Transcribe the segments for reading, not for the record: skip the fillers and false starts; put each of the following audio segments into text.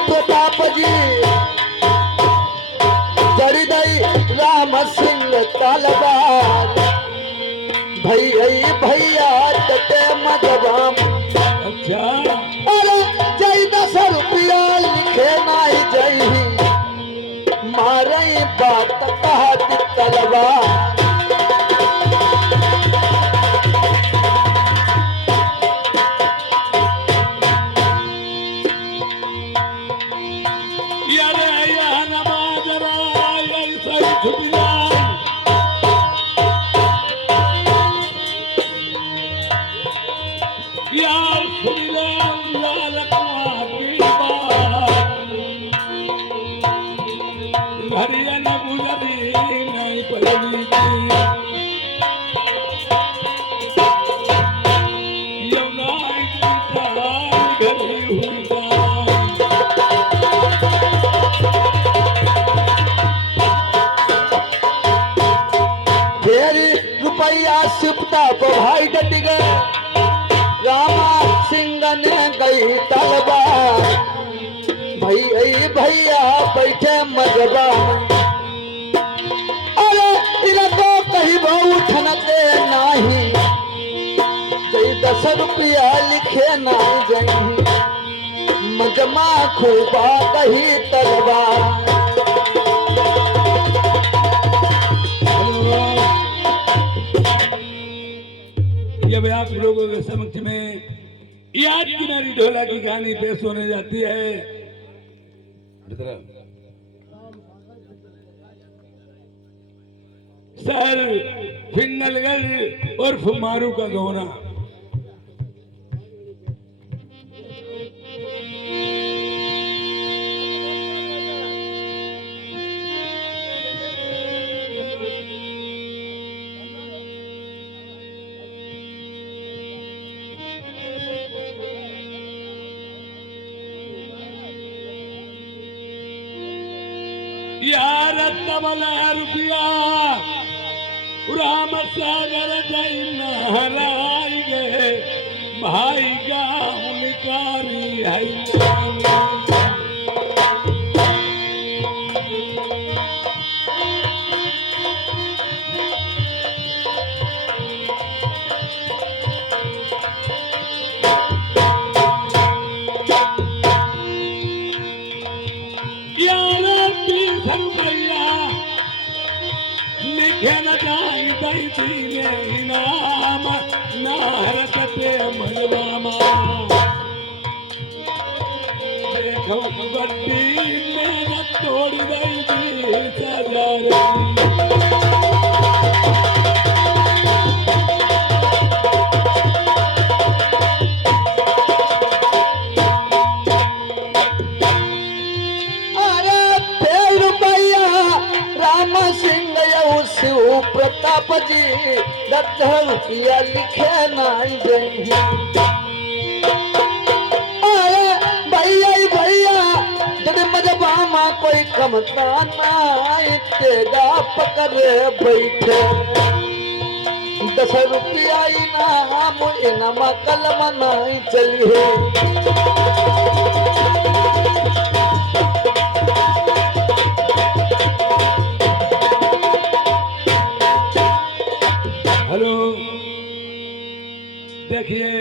प्रताप जी जड़ी दई राम सिंह तलवार भैया भैया तटे मजबाम अच्छा अरे जय 10 रुपया लिखे नाई जई मारे बात कहा दी तलवार सिपता भाई डट गए रामा सिंह ने गई तलवार भैया भैया बैठे मजबा अरे इन्हें तो कहीं उठन दे नहीं जय 10 रुपया लिखे नहीं जही मजमा खूबा कही तलवार जब आप लोगों के समक्ष में आज की मेरी ढोला की कहानी पेश होने जाती है सर फिंगलगढ़ उर्फ मारू का गौना यार तबल रुपया राम सागर जय नहराई गए भाई का उनकारी है इनाम नारकते मनवामा देखो गड्डी में तोड़ गई प्रताप जी 10 रुपया लिखे नहीं जही अरे भैया भैया जब मजबामा कोई कमता नहीं तेगा पकड़े बैठे 10 रुपया इनाम इनामा कलम नहीं चलिए हेलो देखिए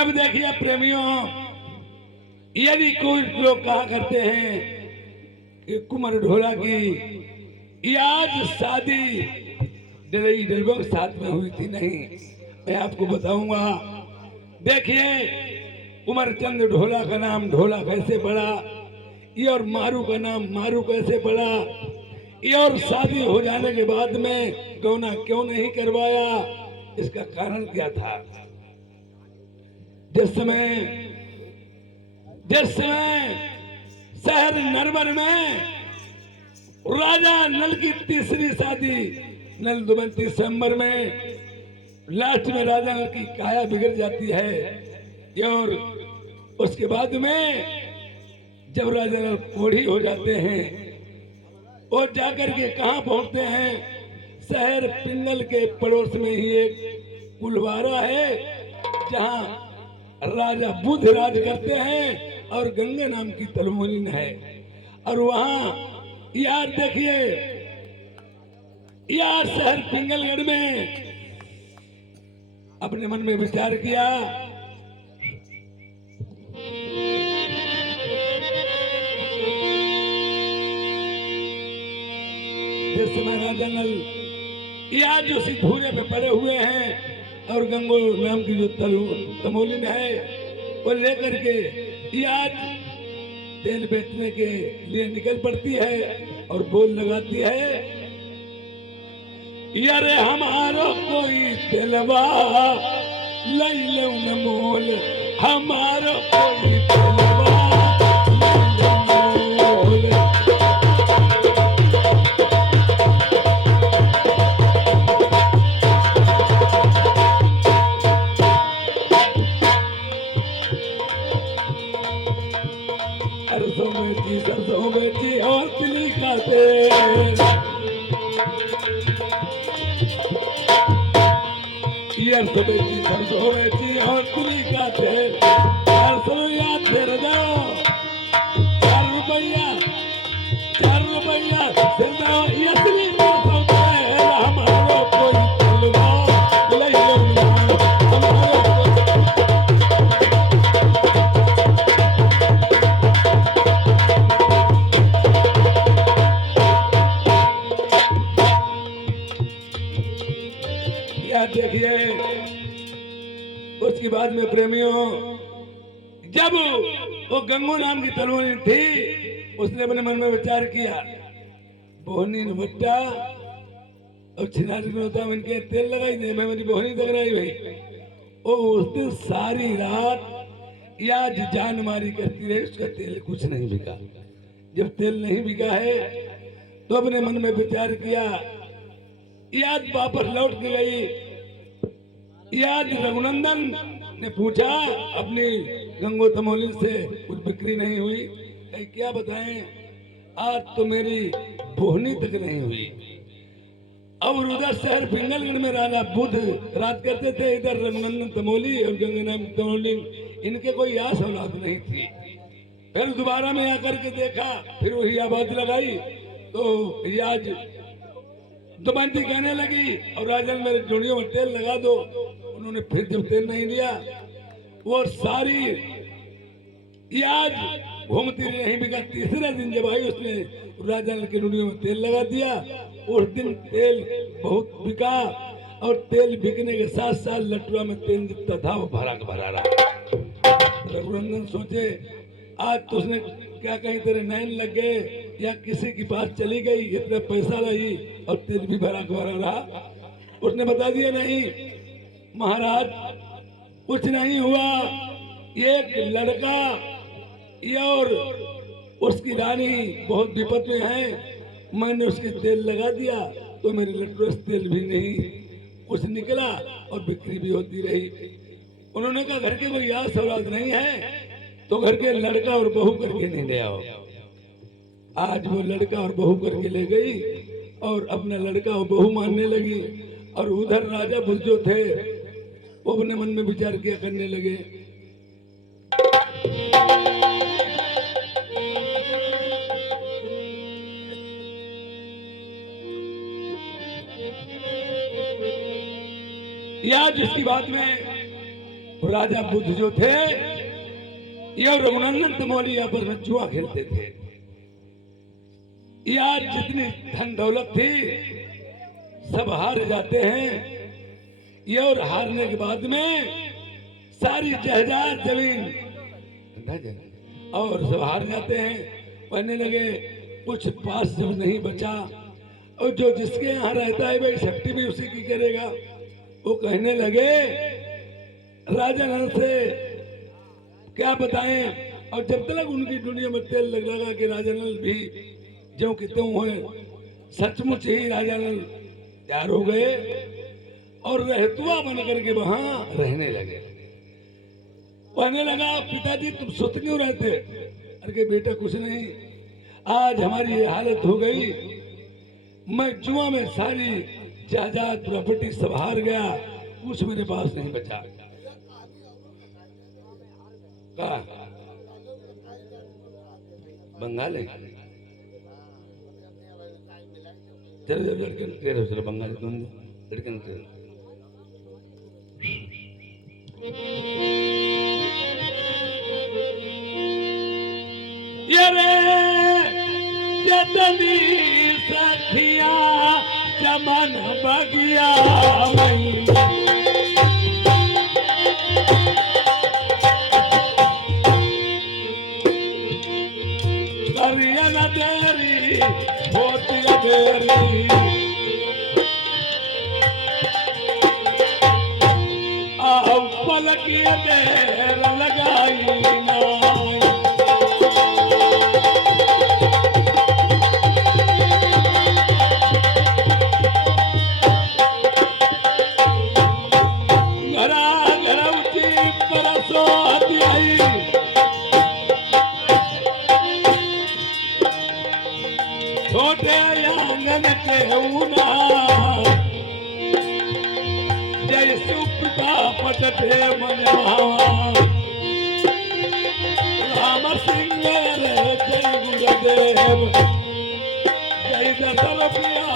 अब देखिए प्रेमियों यदि कोई लोग कहा करते हैं कि कुमार ढोला की आज शादी डलई डलबों के साथ में हुई थी नहीं मैं आपको बताऊंगा देखिए उमरचंद ढोला का नाम ढोला कैसे पड़ा ये और मारू का नाम मारू कैसे पड़ा ये और शादी हो जाने के बाद में गौना क्यों नहीं करवाया इसका कारण क्या था जिस समय शहर नरवर में राजा नल की तीसरी शादी नल 29 दिसंबर में लास्ट में राजा नल की काया बिगड़ जाती है और उसके बाद में जब राजा नल कोढ़ी हो जाते हैं और जाकर के कहां पहुंचते हैं शहर पिंगल के पड़ोस में ही एक कुलवारा है जहां राजा बुध राज करते हैं और गंगा नाम की तलमोलिन है। और वहां यार देखिए, यार शहर पिंगलगढ़ में अपने मन में विचार किया, जिस समय राजा नल या जो सिद्धूरे पे पड़े हुए हैं और गंगो नाम की जो तमोलिन है वो लेकर के याद तेल बेचने के लिए निकल पड़ती है और बोल लगाती है, यारे हमारो कोई तेलवा लई लो न मोल, हमारो कोई तेलवा लई लो न मोल। सरसों बेची और तिली का तेल, सरसों बेची और तिली का तेल, 400 या तेरे दो 4 रुपया 4 रुपया दे दो, ये तिली सरसों तेल हमारो कोई तेलवा लई लो न हमारो देखिए। उसके बाद में प्रेमियों, जब वो गंगो नाम की तलवार थी, उसने अपने मन में विचार किया, बोहनी बट्टा और छिनारी होता इनके तेल लगाई दे, मैं मेरी बोहनी तक रही भाई। वो उस दिन सारी रात या जान मारी करती रही, उसका तेल कुछ नहीं बिका। जब तेल नहीं बिका है तो अपने मन में विचार किया, याद वापस लौट के गई। याद रघुनंदन ने पूछा अपनी गंगो तमोलिन से, कुछ बिक्री नहीं हुई। कहीं क्या बताएं, आज तो मेरी बोहनी तक नहीं हुई। अब उधर शहर पिंगलगढ़ में राजा बुध राज करते थे, इधर रघुनंदन तमोली और गंगा नाम तमोलिन, इनके कोई आस औलाद नहीं थी। फिर दोबारा में आकर के देखा, फिर वही आवाज लगाई तो याद दमयंती कहने लगी, और राजन मेरे जोड़ियों में तेल लगा दो। उन्होंने फिर जब तेल नहीं दिया, वो सारी याद घूमती नहीं बिका। तीसरे दिन जब आई, उसने राजन की जोड़ियों में तेल लगा दिया। उस दिन तेल बहुत बिका, और तेल बिकने के साथ साथ लटुआ में तेल जितना था वो भरा का भरा रहा। रघुनंदन सोचे, आज तो उसने क्या कहीं तेरे नैन लग गए या किसी के पास चली गई, इतना पैसा लाई और तेल भी भरा का भरा रहा। उसने बता दिया, नहीं महाराज कुछ नहीं हुआ, एक लड़का ये और उसकी रानी बहुत विपद में है, मैंने उसके तेल लगा दिया तो मेरे लटुआ से तेल भी नहीं कुछ निकला और बिक्री भी होती रही। उन्होंने कहा, घर के कोई आस औलाद नहीं है तो घर के लड़का और बहू करके नहीं ले आओ। आज वो लड़का और बहू करके ले गई और अपना लड़का और बहू मानने लगी। और उधर राजा बुध जो थे वो अपने मन में विचार किया करने लगे, या जिसकी बात में राजा बुध जो थे ये रघुनंदन तमोली आपस में जुआ खेलते थे। यार जितनी धन दौलत थी सब हार जाते हैं, ये और हारने के बाद में सारी जायदाद जमीन और सब हार जाते हैं। कहने लगे, कुछ पास जब नहीं बचा और जो जिसके यहाँ रहता है भाई शक्ति भी उसी की करेगा। वो कहने लगे राजा नल से क्या बताएं, और जब तक उनकी दुनिया में तेल लग लगा कि राजा नल भी जो कि त्यों है, सचमुच ही राजा नल तैयार हो गए और रहतुआ बन करके वहां रहने लगे। कहने लगा, पिताजी तुम सुत क्यों रहते? अरे बेटा कुछ नहीं, आज हमारी ये हालत हो गई, मैं जुआ में सारी जायदाद प्रॉपर्टी सब हार गया, कुछ मेरे पास नहीं बचा। बंगाली चलो जब लड़के तेरे चलो बंगाली कौन लड़के ने तेरे ये रे जतनी सखिया चमन बगिया मई करियन तेरी होती तेरी आओ पलकी देर लगाई ना छोटे आंगन के ऊना जय सुप्ता पटते मनवा राम सिंह रे जय गुरुदेव जय दशरथिया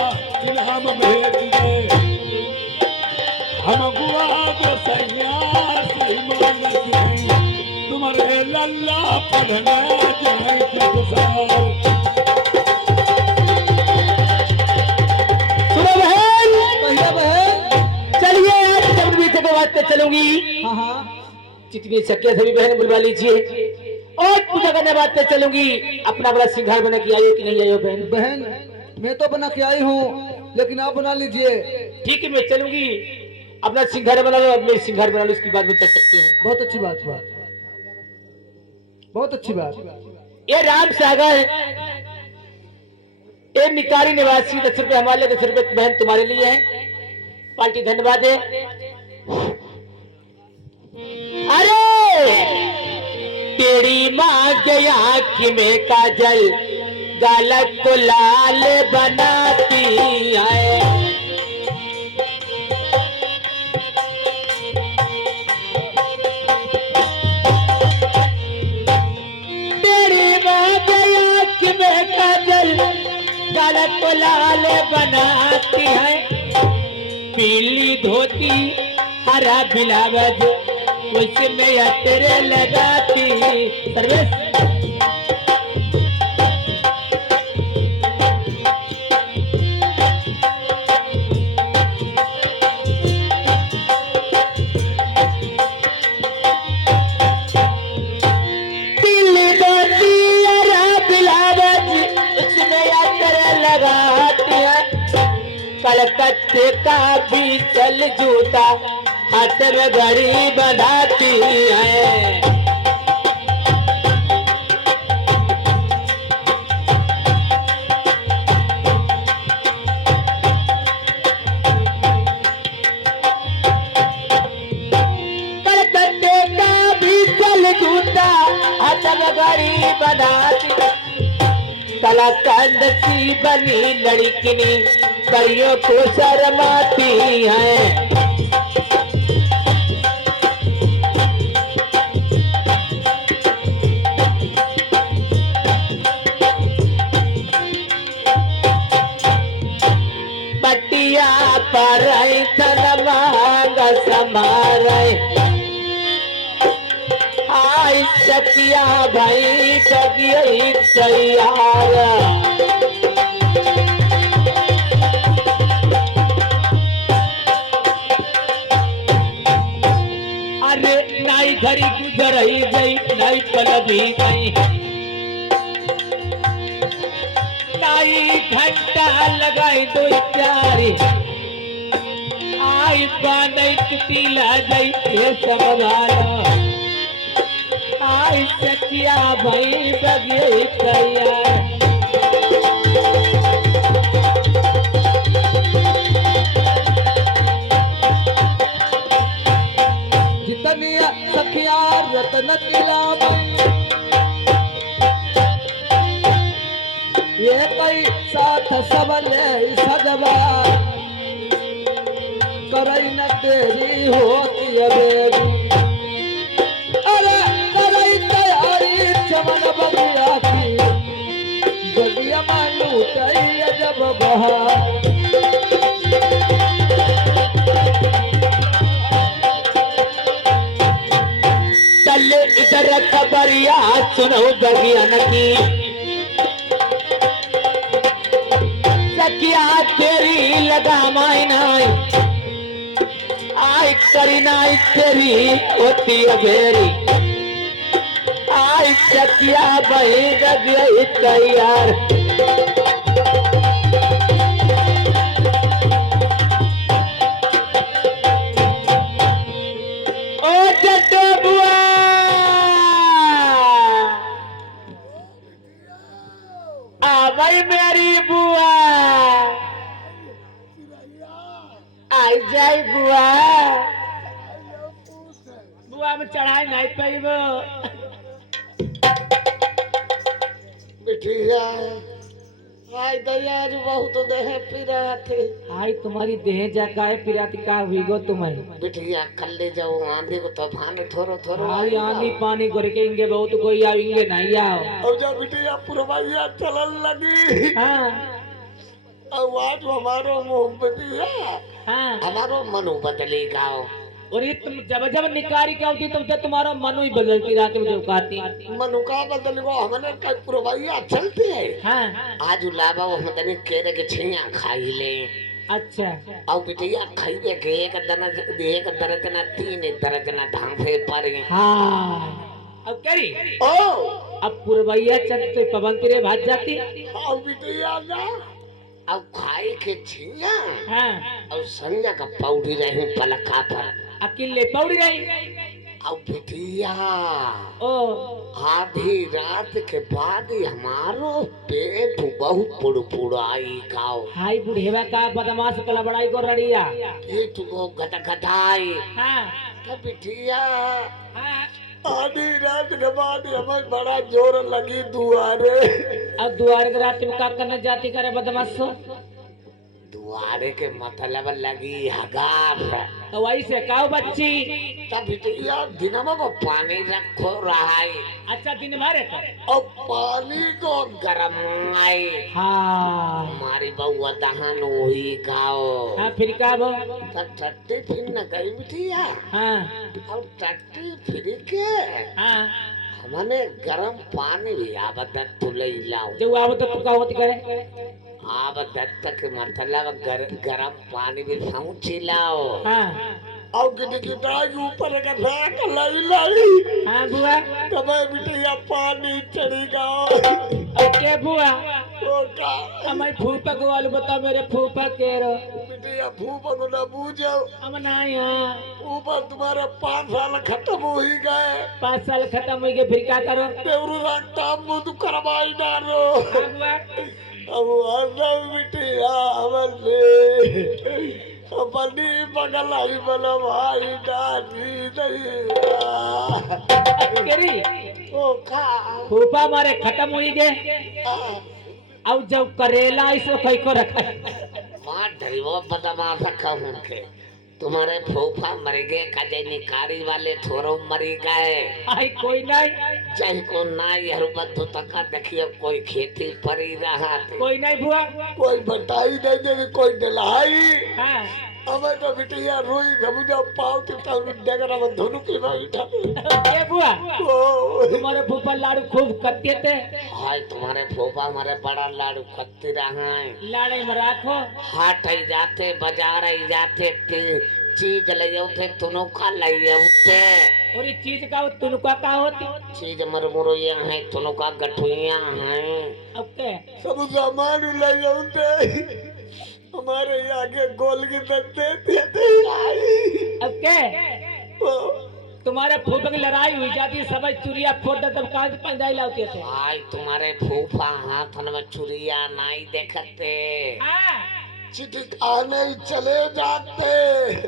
इनाम भेज दे हम गुआ को सैया सही मानत नहीं तुम्हारे लल्ला पढ़ना जाए संसार चलूंगी। हाँ हाँ जितनी शक्य सभी बहन बुलवा लीजिए और पूजा करने बात पे चलूंगी। अपना बड़ा सिंगार बना के आई हो कि नहीं आई हो बहन? बहन मैं तो बना के आई हूँ लेकिन आप बना लीजिए। ठीक है मैं चलूंगी अपना सिंगार बना लो। अब मैं सिंगार बना लो उसकी बात में चल सकती हूँ। बहुत अच्छी बात बहुत अच्छी बात। ये राम सागर ये निकारी निवासी 10 रुपए हमारे लिए 10 रुपए बहन तुम्हारे लिए है। पार्टी धन्यवाद है। अरे तेरी माँ के आँख में काजल गलत को लाल बनाती है। तेरी माँ के आँख में काजल गलत को लाल बनाती है। पीली धोती हरा बिलावज उसमें तेरे लगाती सर्विस। पीली धोती हरा बिलावज उसमें तेरे लगाती है। कलकत्ते का भी चल जूता हाथ में घड़ी बनाती है। कलकत्ते का भी चल जूता हाथ में घड़ी बनाती। कलाकंद सी बनी लड़किनी कड़ियों को शर्माती है। बटिया पर थन मांग समारे आई सकिया भाई बगिया तैयार। नाई घड़ी गुजर ही गई नाई पल भी गई। नाई घंटा लगाई दो प्यारी आई बानई पीला गई ये समझाला। आई सकिया भाई बगिए तैयार। सखिया रतन तिला ये कई साथ सबले सजवा करई न तेरी होती है बेबी। अरे करई तैयारी चमन बगिया की चल इधर खबरिया सुनो बगियान की सखिया तेरी लगा मायनाई आई करीनाई तेरी होती अबेरी आई सखिया बही गई तैयार ओ जट्टो बुआ आ भाई मेरी बुआ आई जाई बुआ बुआ में चढ़ाई नहीं पाई वो बिटिया हाय दया आज बहुत देह पीरा थे आई तुम्हारी देह जकाए पिराती का हुईगो तुम्हें बिटिया कल ले जाओ आंधी को तूफान थोरो थोरो आई आनी पानी गुरकेंगे बहुत कोई आएंगे नहीं आओ अब जब बिटिया पुरवाइया चलन लगी हाँ अब आज हमारो मुंह बिटिया हाँ हमारो मनु बदली गाओ और ये तुम जब जब निकारी क्या होती तब तब तुम्हारा मनो ही बदलती रहा के मुझे उकाती मनु का बदल गो हमने कल पुरवाइया चलती है हाँ आज लावा वो हमने केरे के छिया खाई ले अच्छा अब बिटिया खाइबे के एक दर्जन तीन दर्जन धांधे पर हाँ अब करी ओ अब पुरवैया चल तो पवन तेरे भाग जाती अब बिटिया ना अब खाए के छिया हाँ अब संजा का पौड़ी रही पलका पर अकेले पौड़ी रही अब बिटिया ओ आधी रात के बाद ही हमारो पेट बहुत पुड़पुड़ाई गाओ हाई बुढ़ेवा का बदमाश कला बड़ाई को रड़िया पेट को गटगटाई हाँ तो बिटिया हाँ आधी रात के बाद हमें बड़ा जोर लगी दुआरे अब दुआरे के रात में का करने जाती करे बदमाशो दुआरे के मतलब लगी हगार तो वही से काओ बच्ची तब बिटिया दिनमा को पानी रखो रहा अच्छा दिन भरे को और पानी को गरम आई हाँ हमारी बउआ दहन हुई गाओ हाँ फिर का वो तब टट्टी फिर न गई बिटिया हाँ और टट्टी फिर के हाँ हमने गरम पानी भी आबदत तुले लाओ जो आओ तो तू का होती करे आबदत के मतलब गरम पानी भी पहुंची लाओ हाँ और गिटाई ऊपर का फेंक लाई लाई हाँ बुआ तब बिटिया पानी चढ़ी गाओ ओके बुआ ओ का हमारे फूफा को वाले बता मेरे फूफा के रो बिटिया फूफा को न बूझो हम ना यहाँ ऊपर तुम्हारे 5 साल खत्म हो ही गए 5 साल खत्म हो गए फिर क्या करो देवरू काम मुझ करवाई डालो हाँ बुआ अब आदम बिटिया हमने अपनी बगल आई बना भाई डाली केरी ओ खा फूफा हमारे खत्म हो गए अब जब करेला इसे कहीं को रखा मां डरियो बदमाश रखा हूं के तुम्हारे फूफा मर गए कजे निकारी वाले थोरो मरी गए आई कोई नहीं जय को ना यह बद्धु तक देखियो कोई खेती परी रहा कोई नहीं बुआ कोई बटाई दे दे कोई डलाई हाँ हमें तो बिटिया रोई घमुजा पाव तो डगरा में धोनु के बैठा ये बुआ ओ तुम्हारे फूफा लाड़ू खूब करते थे हाय तुम्हारे फूफा हमारे बड़ा लाडू खत्ती रहा है लाड़े में राखो हाट ही जाते बाजार ही जाते चीज ले जाते तुनो का ले जाते और ये चीज का वो तुनका का होती चीज मरमुरिया है तुनो का गठुइया हैं अब के सब सामान ले जाते हमारे आगे गोल की देते अब के तुम्हारे फूफा की लड़ाई हुई जाती सब चुरिया फोड़ तब काज पंजाई लाते थे हाय तुम्हारे फूफा हाथ में चुरिया नहीं देखते हाँ चिटिकाने चले जाते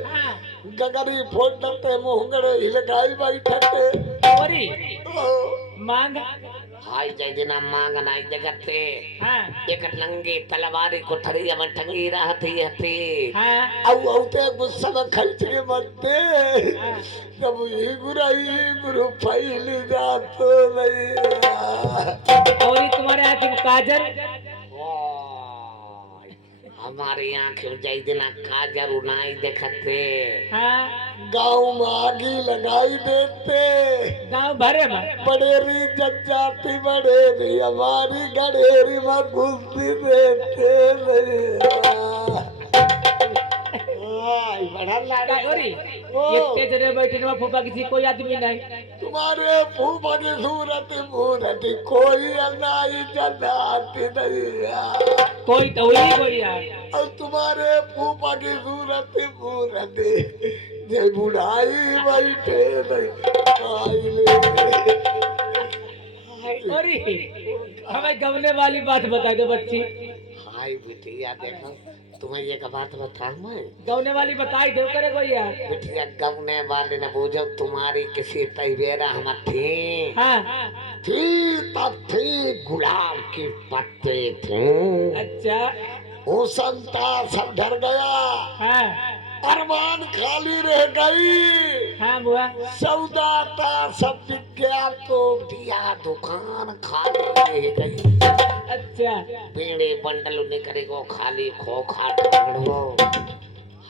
हाँ गगरी फोड़ देते मुहंगड़े हिलगाई बैठते औरी मांग हाय जय दिना मांग नहीं देखते हाँ एक नंगी तलवारी कोठरी में टंगी रहती थी हाँ अब औते गुस्सा में खर्च के मरते जब ये गुरु फैल जातो नहीं और तुम्हारे हाथ में काजल हमारी आंखें जय दिना काजर उनाई देखते हाँ गाँव में आगी लगाई देते, गाँव भरे में बड़ेरी जजाती बड़ेरी हमारी गड़ेरी में घुसी देते बड़ा क्या करी ये तेजरे बैठे में फूफा किसी कोई आदमी नहीं तुम्हारे फूफा की सूरत मूरत कोई अनाई जलाती नहीं कोई तो हुई कोई यार और तुम्हारे फूफा की सूरत मूरत जे बुढ़ाई बैठे अरे हमें गवने वाली बात बता दो बच्ची हाय बिटिया देखो तुम्हें ये का बात बता मैं गवने वाली बताई दो करे कोई यार बिटिया गवने वाले ने पूछो तुम्हारी किसी तैवेरा हम थी हाँ थी तब थी गुलाब के पत्ते थे अच्छा वो संता सब डर गया हाँ अरमान खाली रह गई हाँ बुआ सौदा था सब बिक गया तो दिया दुकान खाली रह गई अच्छा बीड़े बंडल निकले को खाली खोखा ढूंढो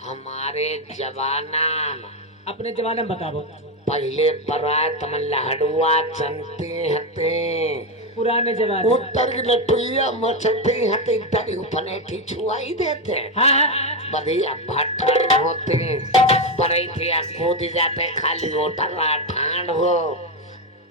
हमारे जवाना अपने जमाने में बताओ पहले बरात में लहड़ुआ चलते हते पुराने जमाने उत्तर की लटुइया मचते हते तरी पनेठी छुआई देते हाँ हाँ बढ़िया भट्ट होते बरैतिया कूद जाते खाली ओटरा ठांड हो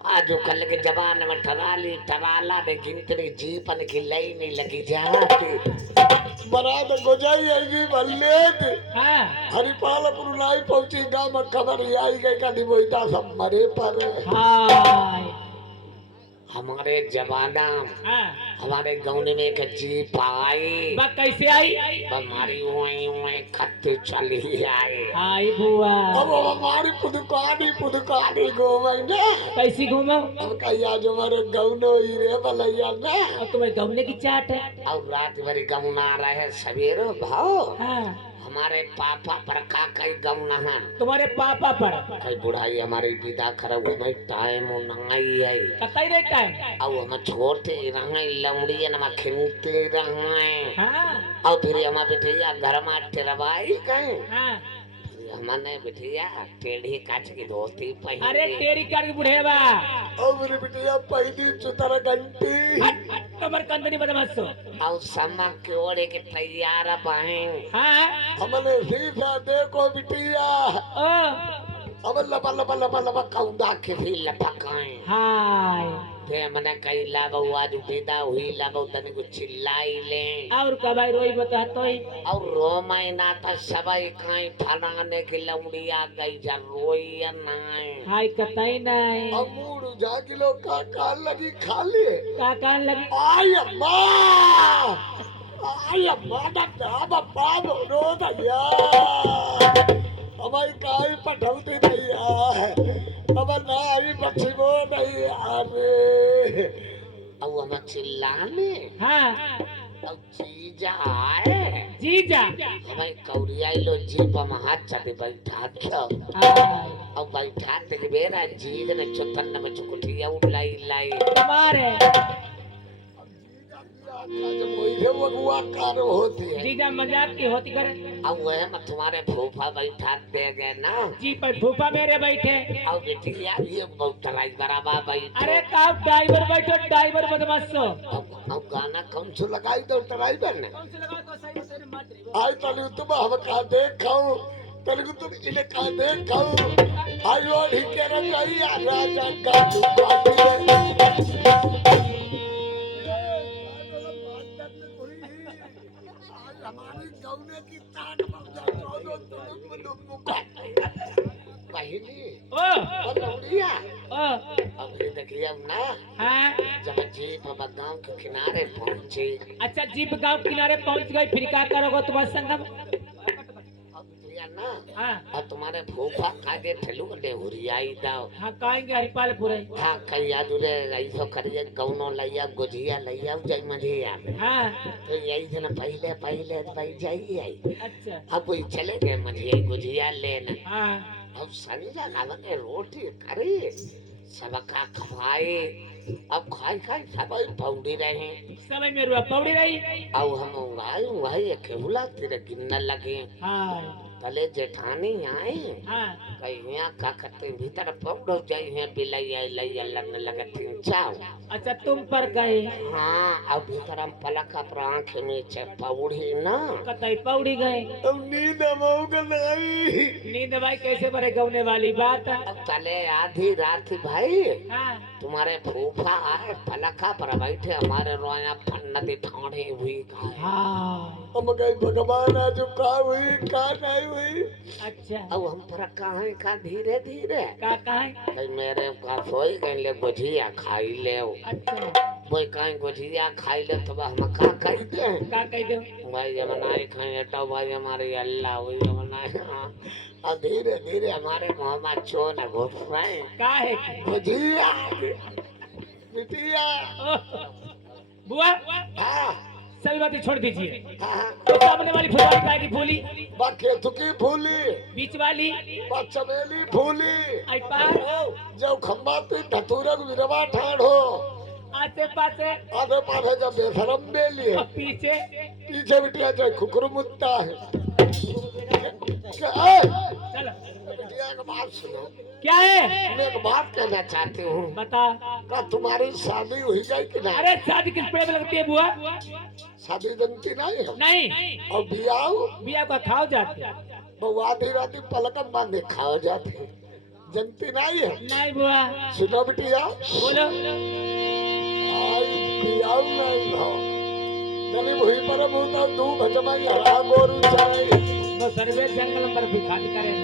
आज कल के जमाने में टराली टराला ने गिनतरी जीपन की लई नहीं लगी जाती बरात गुजाई आएगी बल्लेद हाँ हरिपालपुर लाई पहुंची गांव में खबर आई गई का निबोईता सब मरे पर हाँ हमारे जमाना हाँ हमारे गाँव में एक जीप आई बात कैसे आई हमारी उए खत्ते चली आए आई बुआ अब हमारी पुदकानी घूमे ना कैसी घूमो अब कहिया जो हमारे गौनो ही रे बलैया ना और तुम्हें गवने की चाट है और रात भर गाँव ना रहे सवेरो भाव हाँ हमारे पापा पर का कई गाँव नहन तुम्हारे पापा पर कई बुढ़ाई हमारी विदा करब हमें टाइम नहीं है कतई रहता है अब हम छोटे रहे लमड़ी न खिलते रहे हाँ और फिर हम बिटिया घर में टेरवाई गए हाँ हमने बिटिया टेढ़ी काच की धोती अरे पहनी तेरी कर बुढ़ेवा और मेरी बिटिया पहली चुतर घंटी कमर कंदनी बदमाशो और समा के ओढ़े के तैयार बहन हाँ हमने शीशा देखो बिटिया ओ अब लबा लबा लबा लबा कौदा के भी लपकाए हाय फिर मैंने कही लाबो आज विदा हुई लाबो तने को चिल्लाई ले और कबाई रोई बता तो ही और रोमाई ना था सबई काई फलाने की लमड़ी आ गई जा रोई या नाई हाय कतई नहीं अमूड जागिलो का लगी खाली का कान लगी आई अम्मा ना बाबा रो भैया हमारी काई पठौती भैया अब ना आई बच्चो नहीं अरे अब हम चिल्लाने हाँ अब जीजा आए जीजा हमारी कौरिया लो जीप हम हाथ चाहते बैठा दो हाय अब बैठा दे बेरा जीज ने चुतन में चुकुटिया उलाई लाई तुम्हारे जब वही वगुआ कार होती है जीजा मजाक की होती करे अब वह मैं तुम्हारे फूफा बैठा दे गए ना जी पर फूफा मेरे बैठे अब बिटिया ये बहुत तराई बराबर बैठो अरे का ड्राइवर बैठो ड्राइवर बदमाशो अब गाना कौन सा लगाई दो ड्राइवर ने आई तली तुम हम का देखाऊं तली तुम इन्हें का देखाऊं आई और ही के रजाई राजा का दुकान हमारी गौने की ताक पहली ओ और लौड़िया ओ अब ये देखिए अब ना हाँ जब जीप अब गांव के किनारे पहुंची अच्छा जीप गांव किनारे पहुंच गई फिर क्या करोगे तुम्हारे संगम अब भैया ना हाँ और तुम्हारे फूफा काजे ठेलू ले हुरियाई दाओ हाँ कहेंगे हरिपालपुर है हाँ कहिया दूरे ऐसो करिए गौनो लैया गुजिया लैया जय मझिया हाँ तो यही से ना पहले पहले भाई जाइए आई अच्छा अब कोई चले गए मझिया गुजिया लेने हाँ अब संजय ने रोटी करी सबका खवाए अब खाई खाई सब पौड़ी रहे समय में रुआ पौड़ी रही। अब हम उंगाई केहुला तेरे गिनने लगे हाँ तले जेठानी आई हाँ कहीं यहाँ का करते भीतर पौड़ जाई है बिलाई आई लई लगने लगे तीन चाव अच्छा तुम पर गए हाँ अब भीतर हम पलका पर आँख नीचे पौड़ी ना कतई पौड़ी गए। अब नींद आऊंगा नहीं नींद भाई कैसे भरे गौने वाली बात है। अब तले आधी रात भाई हाँ तुम्हारे फूफा आए पलका पर बैठे हमारे रोया फन्नती ठाणे हुई खाए हाँ हम गए भगवान आज का हुई का नहीं हुई अच्छा अब हम पर कहाँ का धीरे धीरे का कहे भाई मेरे का सोई गए ले गुझिया खाई ले अच्छा कोई कहीं गुझिया खाई ले तो हम का कही दे का कह दो भाई जब बनाए खाए तो भाई हमारी अल्लाह हुई बनाए और धीरे धीरे हमारे मुंह में चोन घुस रहे का है गुझिया बिटिया बुआ हाँ सभी बातें छोड़ दीजिए। हाँ तो सामने वाली फुलवारी काय की फूली केतुकी फूली बीच वाली चमेली फूली आई पार जब खम्बा पे धतूरक विरवा ठाड़ हो आसे पासे आधे पाधे जब बेशरम बेली और पीछे पीछे बिटिया जो खुकरू मुत्ता है चलो बिटिया एक बात सुनो क्या है मैं एक बात कहना चाहती हूँ बता। का तुम्हारी शादी हुई गई कि नहीं अरे शादी किस पेड़ में लगती है बुआ। शादी जनती नहीं है नहीं और बियाह बिया को खाओ जाते बहु आधी राती पलकन बांधे खाओ जाते जनती नहीं है नहीं बुआ सुनो बिटिया बोलो आई बियाह नहीं हो गली भूई पर भूता दू भजमाई हरा गोरू चराई बस सर्वे जंगल नंबर भिखारी करे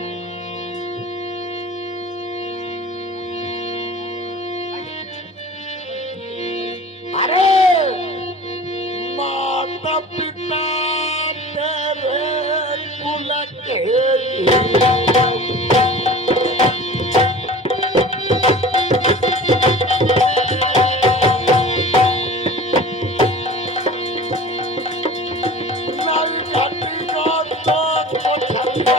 अरे माता पिता तेरे कुल के नारी घाटी का तो कोठरिया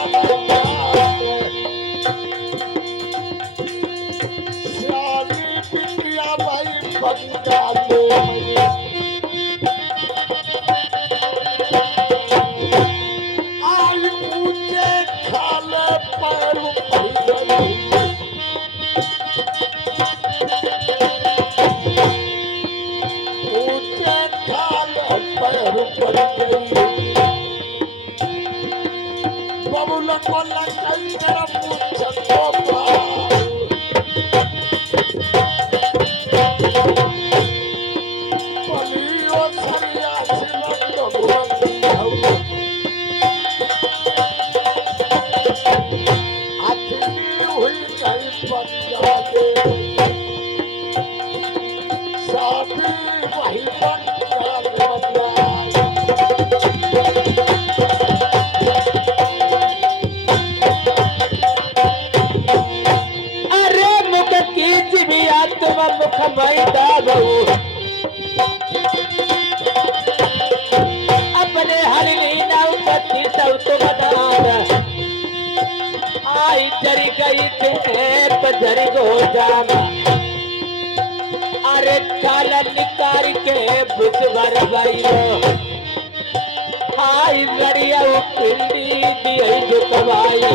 श्याली पिटिया भाई बंगालो आई ऊंचे खाले पैर पड़ गई ऊंचे खाले पैर पड़ गई बबुल को लगाई तेरा मुझ को पार पलियो सरिया सिलंद भुवन अथली हुई गई पंजाबे साबी वही पंजाब अरे मुख की जिबिया तुम मुख मैदा बहु अपने हरिणी नाव पति सब तो बदान आई जरी गई थे तो जरी गो जाना अरे काला निकार के बुझ भर गई आई लड़िया पिंडी दी दुखवाई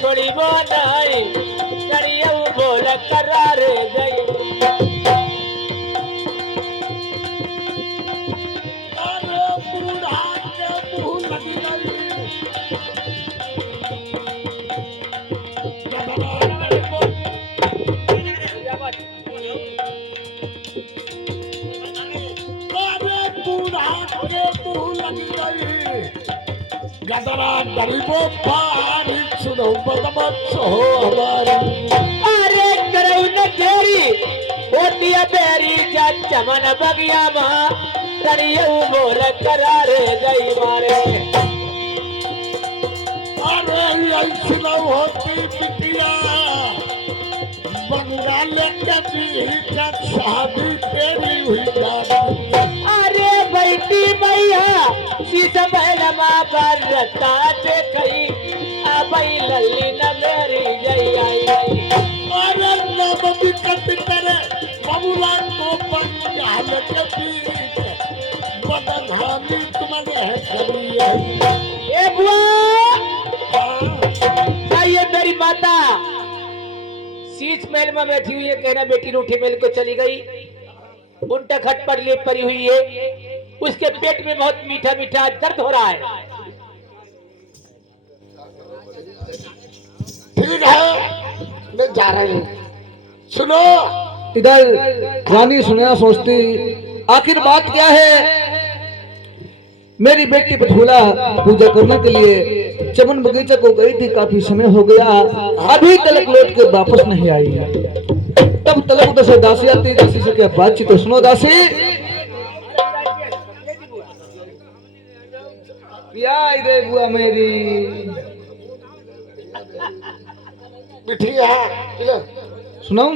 छोड़ी वो नहीं करिया बोल करार गई अरे बूढ़ा के मुंह लगी गई अरे बूढ़ा के मुंह लगी गई गदरा गरीबों पारी सुनो बदमत हो हमारी अरे करो न तेरी होती है तेरी जा चमन बगिया माँ करिया बोल करार गई मारे अरे ऐसी न होती बिटिया बंगाल के बीच शादी तेरी हुई जाती। अरे बैठी भैया शीश बैलमा बरता देखई अबई लल्ली न मेरी जई आई। अरे नव विकट करे बबुला को बंगाल के बीच बदनामी तुम्हारे करी है। ए बुआ चाहिए तेरी माता शीश महल में बैठी हुई है, कहना बेटी रूठी महल को चली गई, उल्टा खट पर लेट पड़ी हुई है, उसके पेट में बहुत मीठा मीठा दर्द हो रहा है। ठीक है मैं जा रही हूँ। सुनो इधर रानी सुनैना सोचती आखिर बात क्या है। मेरी बेटी बथूला पूजा करने के लिए चमन बगीचा को गई थी, काफी समय हो गया, अभी तक लौट के वापस नहीं आई। तब तलक उधर से दासी आती, दासी से क्या बातचीत तो सुनो दासी। क्या रे बुआ मेरी बिठिया सुनो,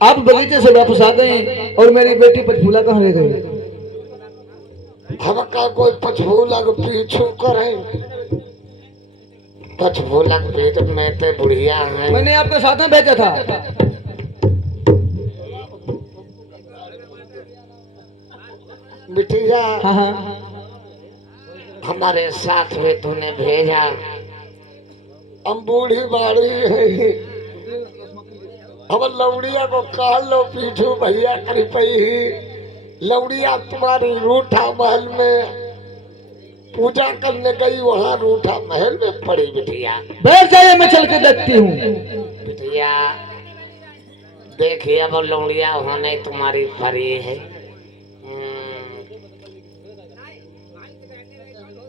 आप बगीचे से वापस आ गए और मेरी बेटी बथूला कहाँ रह गई? हमका कोई पछभूला को पीछू करे। पछभूला के पेट में ते बुढ़िया है। मैंने आपके साथ में भेजा था। बिटिया हाँ हाँ हमारे साथ में तूने भेजा। हम बूढ़ी बाड़ी है, हम लौड़िया को काल लो पीछू भैया करी पई। लौड़िया तुम्हारी रूठा महल में पूजा करने गई, वहाँ रूठा महल में पड़ी। बिटिया बैठ जाइए, मैं चल के देखती हूँ। बिटिया देखिए अब लौड़िया होने तुम्हारी परी है।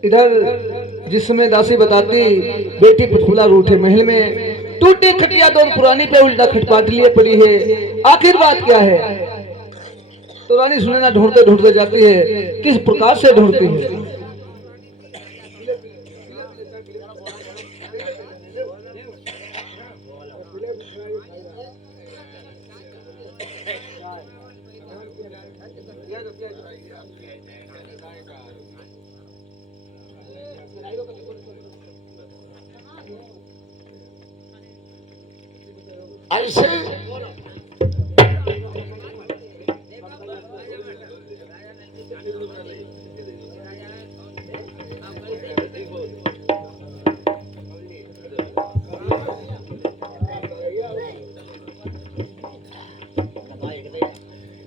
इधर जिस समय दासी बताती बेटी बथूला रूठे महल में टूटी खटिया दो पुरानी पे उल्टा खटपाट लिए पड़ी है, आखिर बात क्या है? तो रानी सुनैना ढूंढते ढूंढते जाती है, किस प्रकार से ढूंढती है। ऐसे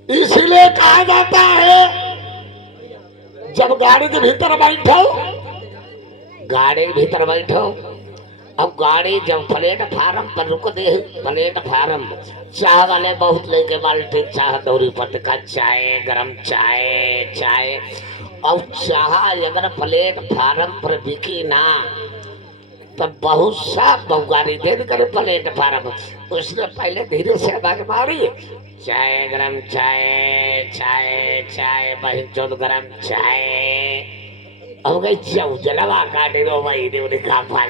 इसीलिए कहा जाता है जब गाड़ी के भीतर बैठो, गाड़ी के भीतर बैठो, अब गाड़ी जब प्लेटफार्म पर रुक दे, प्लेटफार्म चाय वाले बहुत लेके बाल्टी चाय दौरी पट का चाय गरम चाय चाय। और चाय अगर प्लेटफार्म पर बिकी ना तब बहुत सा बहुगारी दे करे प्लेटफार्म। उसने पहले धीरे से आवाज मारी, चाय गरम चाय चाय चाय बहन चौथ गरम चाय। अब गई चाऊ जलवा काटे रो भाई ने उन्हें कहा भाई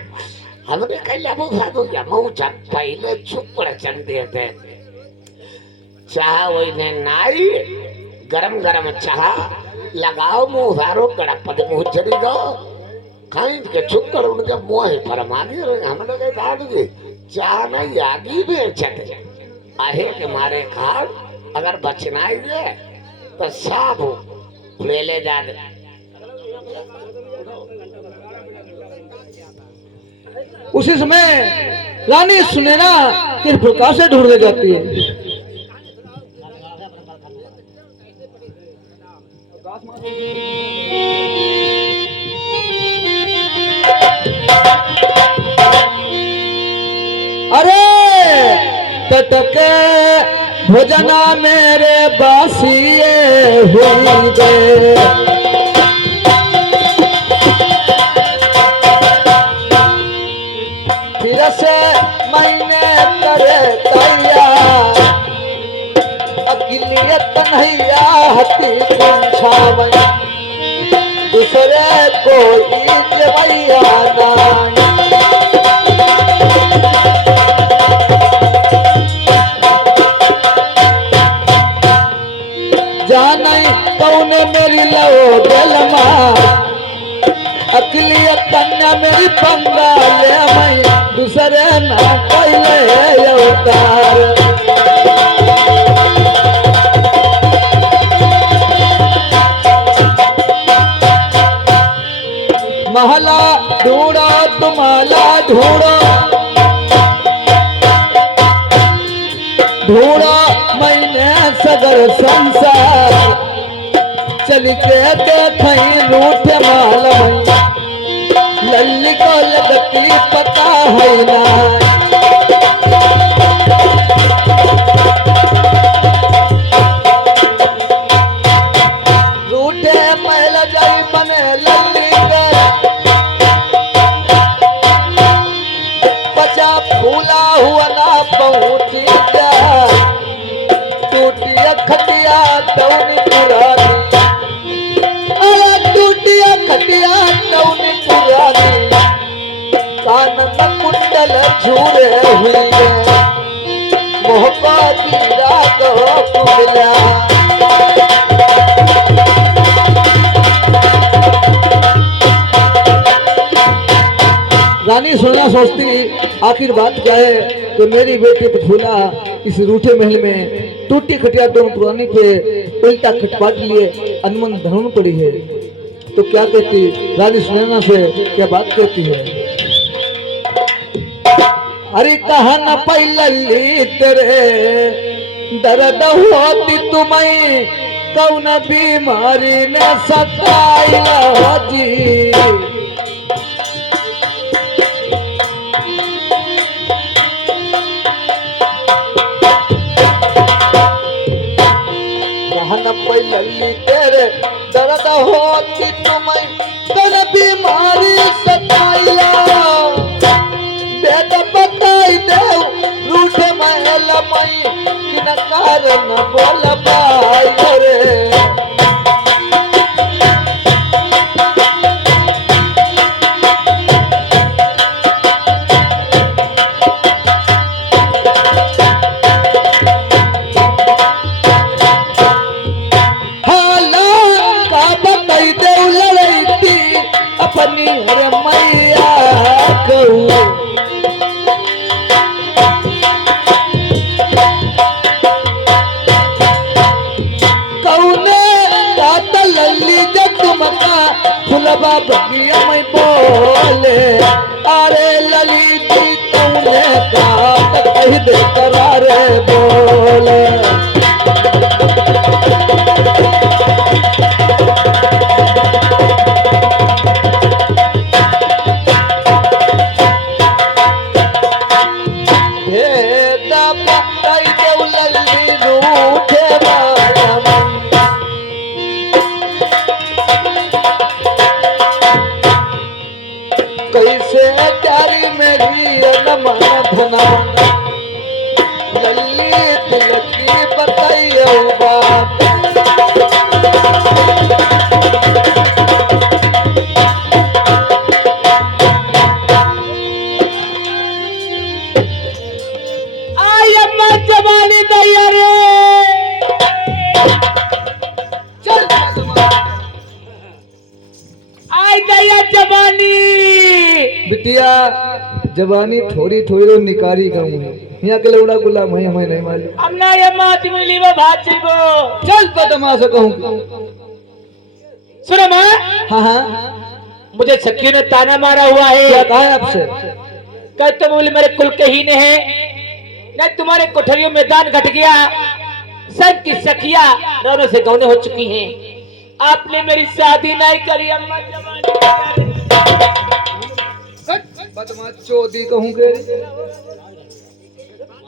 हमने कहीं लबू खादू या मऊ चन पहले चुपड़ चन देते चाह वही ने नाई गरम गरम चाह लगाओ मुंह हारो गड़पद मुंह चली गो खाई के चुपड़ उनके मुंह पर मांगी हमने कहीं दादी चाह नहीं आगी बेचते आहे के मारे खाड़ अगर बचना ही तो साफ ले ले जा। उसी समय रानी सुनैना किस प्रकार से ढूंढने जाती है। अरे तटके भोजना मेरे बासिए हुई गए, फिर से मैंने करे तैयार अकिलियत नैया हती छावन दूसरे कोई जवैया नाई। ढूंढो ढूंढो मैंने सगर संसार चल के देखई रूठ मालम लल्ली को लगती पता है ना रूठे महल जाई बने लल्ली के बचा फूला हुआ ना पहुंची जा टूटिया खटिया दौनी पुरानी टूटिया खटिया दौनी पुरानी कान में कुंडल झूरे हुई है मोहब्बती रात कुमिला रानी सुनना सोचती आखिर बात क्या है कि मेरी बेटी प्रफुल्ला इस रूठे महल में टूटी खटिया दोनों पुरानी पे उल्टा खटपाट लिए अनमन धरून पड़ी है। तो क्या कहती रानी सुनैना से क्या बात कहती है। अरे कहा न पैलली तेरे दर्द होती तुम्हें कौन बीमारी ने सताया जी लल्ली तेरे दर्द होती तुम्हें कौन बीमारी सताया बेटा बताई दे रूठ महल मई किन कारण बोल पाई रे अपनी हरे मैया कहूँ कौने रात लल्ली जगमगा फुलबा बगिया में बोले अरे ललिती कौने रात कह दे करारे बोले कैसे प्यारी मेरी नमन धना लल्ली तिलकी बताइए बात आई अम्मा जवानी दैया रे चल आई दैया जवानी बिटिया जवानी थोड़ी थोड़ी तो निकारी गाऊं है यहाँ के लौड़ा गुलाम है हमें नहीं मालूम हम ना ये माँ मिली वो भाजी वो चल बदमाश कहूँ सुनो माँ हाँ हाँ मुझे सखियों ने ताना मारा हुआ क्या है कहा है आपसे कल तुम बोले मेरे कुल के ही ने है न तुम्हारे कोठरियों में दान घट गया सब की सखिया रोने से गौने हो चुकी हैं आपने मेरी शादी नहीं करी अम्मा जवानी बदमाश चोदी कहूँ के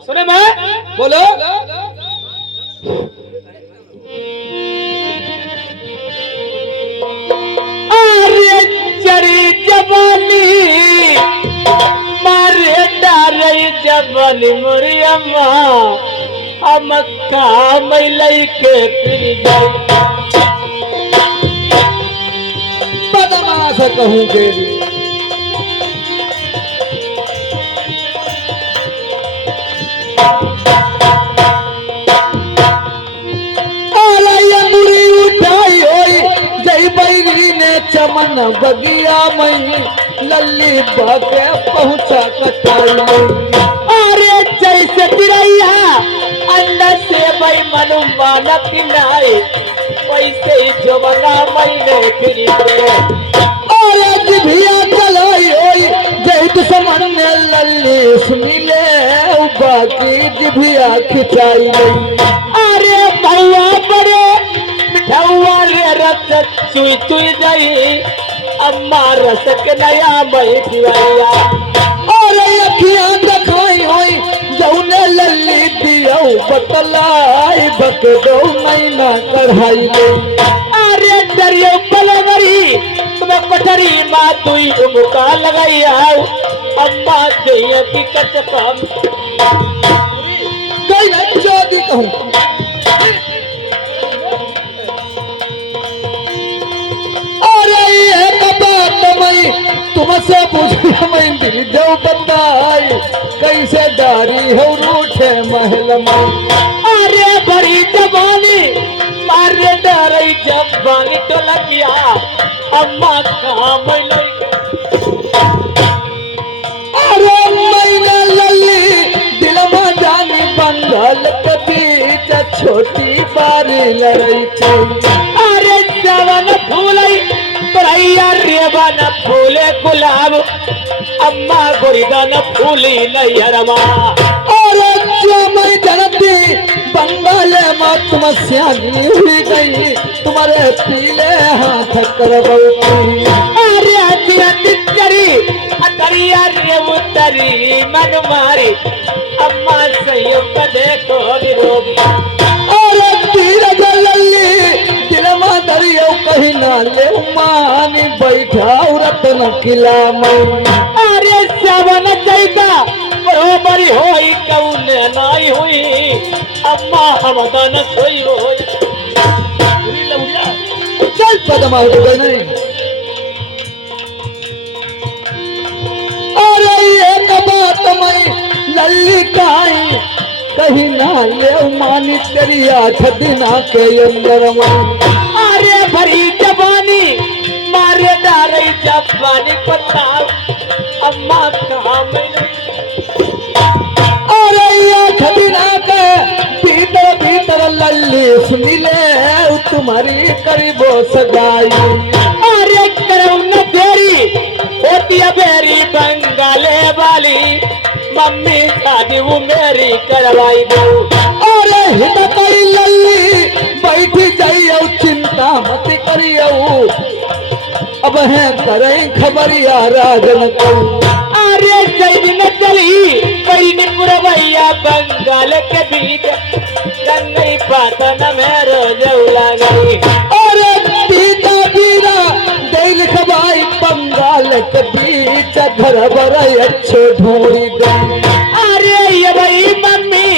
सुने मैं बोलो अरे चरी जवानी मारे डारे जवानी मोरी अम्मा हम काम लैके फिर जाए बदमाश कहूँ के चमन बगिया मई लल्ली बाके पहुंचा कटाई अरे जैसे तिरैया अंदर से भाई मनु मानक नाए वैसे ही जवाना मैंने फिर और जिभिया चलाई होई जय सामान्य लल्ली सुनी ले बाकी जिभिया खिंचाई गई। अरे भैया बड़े मिठौआ रे रस चुई चुई जाई अम्मा रसक नया मई पिवैया। और अखियां दिखाई हुई जौने लल्ली दियो बतलाई बक दो महीना कढ़ाई गई। अरे दरियो पलवरी तुम पठरी माँ तुई उमुका लगाई आओ अम्मा दैया की कचकम। कहीं ना जोदी कहूँ तुमसे पूछा मैं दिल जो बताई कैसे डारी हो रूठे महल में। अरे बड़ी जवानी मारे डरई जवानी तो लगिया अम्मा कहाँ मैं अरे मैंने लल्ली दिल में जानी बंगाल के बीच छोटी बारी लड़ाई थी। अरे जवान फूलई तोरैया रेबन फूले गुलाब अम्मा गोरिदा न फूली नैहरवा। और जो मैं जनती बंगाल में तुम सियानी हुई गई तुम्हारे पीले हाथ करवती। अरे अतिया तिचरी अतरिया रे उतरी मन मारी अम्मा संयोग देखो विरोधी। और तीर लल्ली दिल में दरियो कहीं ना ले मानी बैठा रतन किला में। अरे सावन जाएगा बरोबर होई कौन नहीं हुई अम्मा हमदन सोई होई। चल पदमा हो गई नहीं। अरे एक बात मैं लल्ली काई कहीं ना ले मानी तेरी 8 दिना के अंदर में। अरे भरी जवानी मारे डारे जवानी पता अम्मा कहाँ मिली। अरे 8 दिना के भीतर भीतर लल्ली सुनी ले तुम्हारी करीबो सगाई। अरे करो न देरी होती है मेरी बंगाले वाली मम्मी शादी वो मेरी करवाई दो। अरे हित करी लल्ली बैठी जाइयो चिंता मत करियो अब है करें खबरिया राजन को। अरे जैद न चली कहीं पुरवैया बंगाल के बीच गंगई पातन में रोज गई। अरे पीता पीरा दिल खबाई बंगाल के बीच घर बड़ा अच्छे ढूंढी गई। अरे ये भाई मम्मी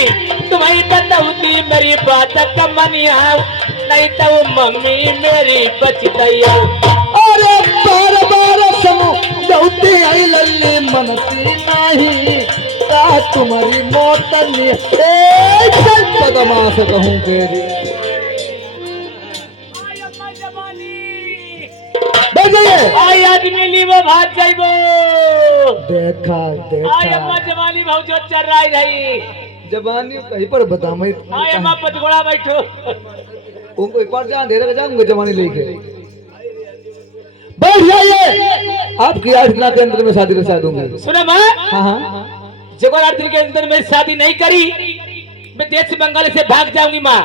तुम्हें बताऊती मेरी बात का मनिया नहीं तो मम्मी मेरी बचतैया। अरे बार बार समझौती आई लल्ली मनती नहीं का तुम्हारी मौत नहीं। चल पदमा से कहूँ तेरी बैठ जाइए। आई आदमी लीवो भाग जाइबो। देखा आई अम्मा देखा जवानी भाव जो चल रहा है जवानी कहीं पर बता मैं आई अम्मा पतगोड़ा बैठो। उनको एक बार जान दे रहा जाऊंगा जवानी लेके। बैठ जाइए। आपकी 8 दिना के अंदर में शादी रचा दूंगी। सुनो माँ हाँ हाँ जगह 8 दिन के अंदर में शादी नहीं करी मैं देश से बंगाल से भाग जाऊंगी माँ।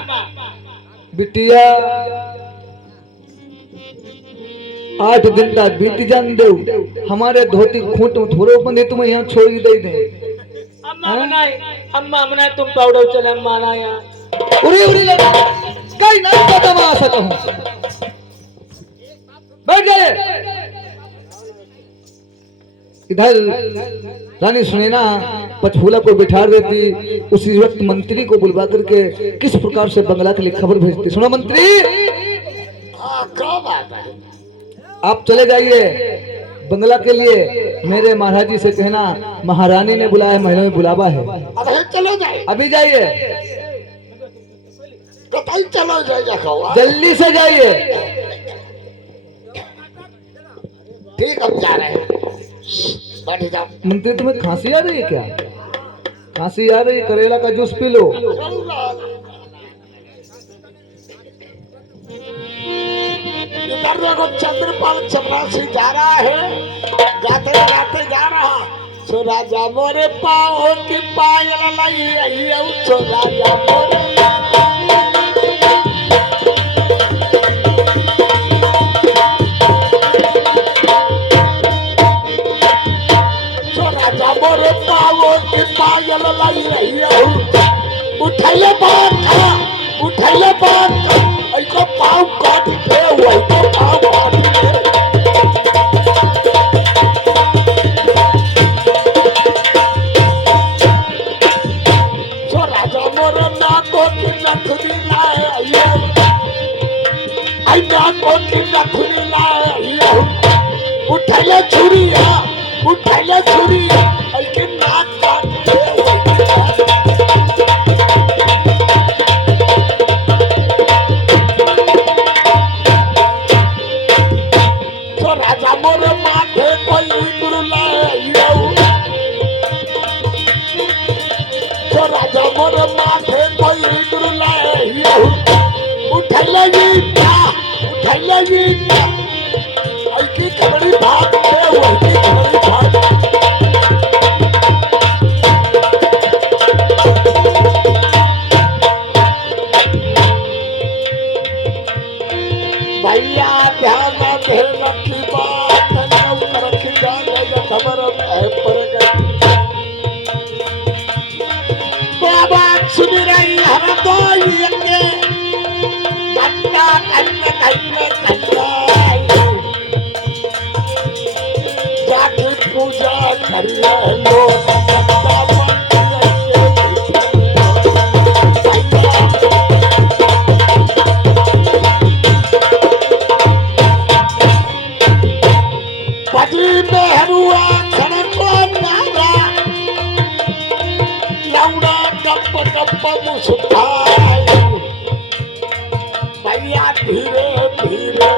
बिटिया 8 दिन का बीत जान दो हमारे धोती खूंट में थोड़ो बंदे तुम्हें यहाँ छोड़ दे दे। अम्मा मना तुम पाउडर चले माना यहाँ उरी उरी लगा कहीं ना कदम आ सकता हूँ। बैठ जाइए। इधर रानी सुनैना पचफूला को बिठा देती उसी वक्त मंत्री को बुलवा करके किस प्रकार से बंगला के लिए खबर भेजती। सुनो मंत्री क्या बात है? आप चले जाइए बंगला के लिए मेरे महाराज जी से कहना महारानी ने बुलाया महलों में बुलावा है। अरे चलो जाए अभी जाइए कतई चलो जाएगा कौआ। जल्दी से जाइए। ठीक हम जा रहे हैं बैठ जाओ। मंत्री तुम्हें खांसी आ रही है क्या? खांसी आ रही है करेला का जूस पी लो। इधर देखो चंद्रपाल चपरासी जा रहा है गाते गाते जा रहा सो राजा मोरे पाओ की पायल लाई आई सो राजा मोरे सो राजा मोरे पाओ की पायल लाई आई उठैले बात ऐको पाव काट दे वही को पाव काट दे सो राजा मोर नाको की नथुनी लाए आइयो आई नाको की नथुनी लाए आइयो उठैले छुरिया आई के नाक काट दे राजा मोर माथे कोई इधर लाए उठैले आई की खबरी भाग के वही की खबरी भाग भैया ध्यान दे रखी बात नौ रखी जाने खबर है पर गई सुनी रही हम तो ये घंटा जाके पूजा करिए लोग बजी में हुआ खड़को नारा लौड़ा गप मुस्काए भैया धीरे धीरे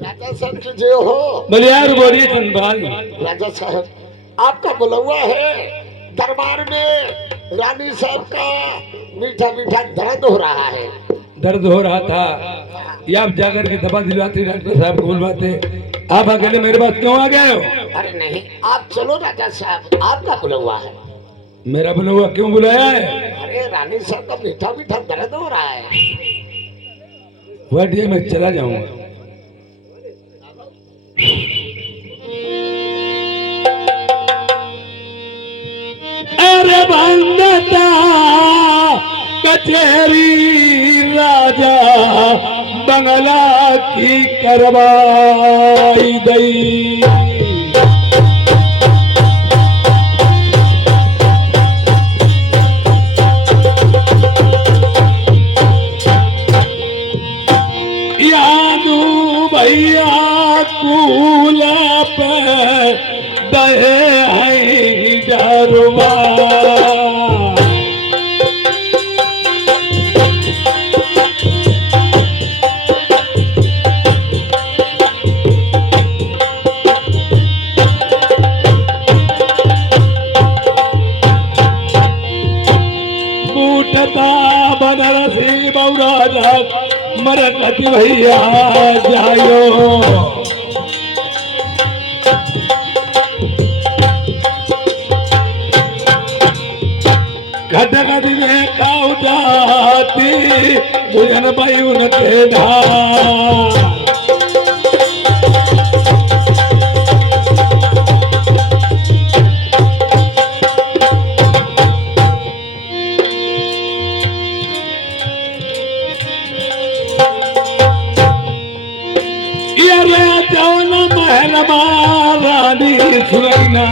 राजा साहब की जय हो। बलियार बोलिए चंद भाई। राजा साहब आपका बुलवा है दरबार में रानी साहब का मीठा मीठा दर्द हो रहा है। दर्द हो रहा था ये आप जाकर के दवा दिलवाते डॉक्टर साहब को बुलवाते। आप अकेले मेरे पास क्यों आ गए हो? अरे नहीं आप चलो राजा साहब आपका बुलवा है। मेरा बुलवा क्यों बुलाया है? अरे रानी साहब का मीठा मीठा दर्द हो रहा है। वाटिया मैं चला जाऊंगा। अरे बंदता कचहरी राजा बंगला की करवाई गई। यादू भैया कूल पे दहे हैं डरवा। बूटता बनारसी बौरा मरकत भैया जायो। घटगति में खाऊ जाती भुजन भाई उनके ढाल। ये जौन महल रानी सुनैना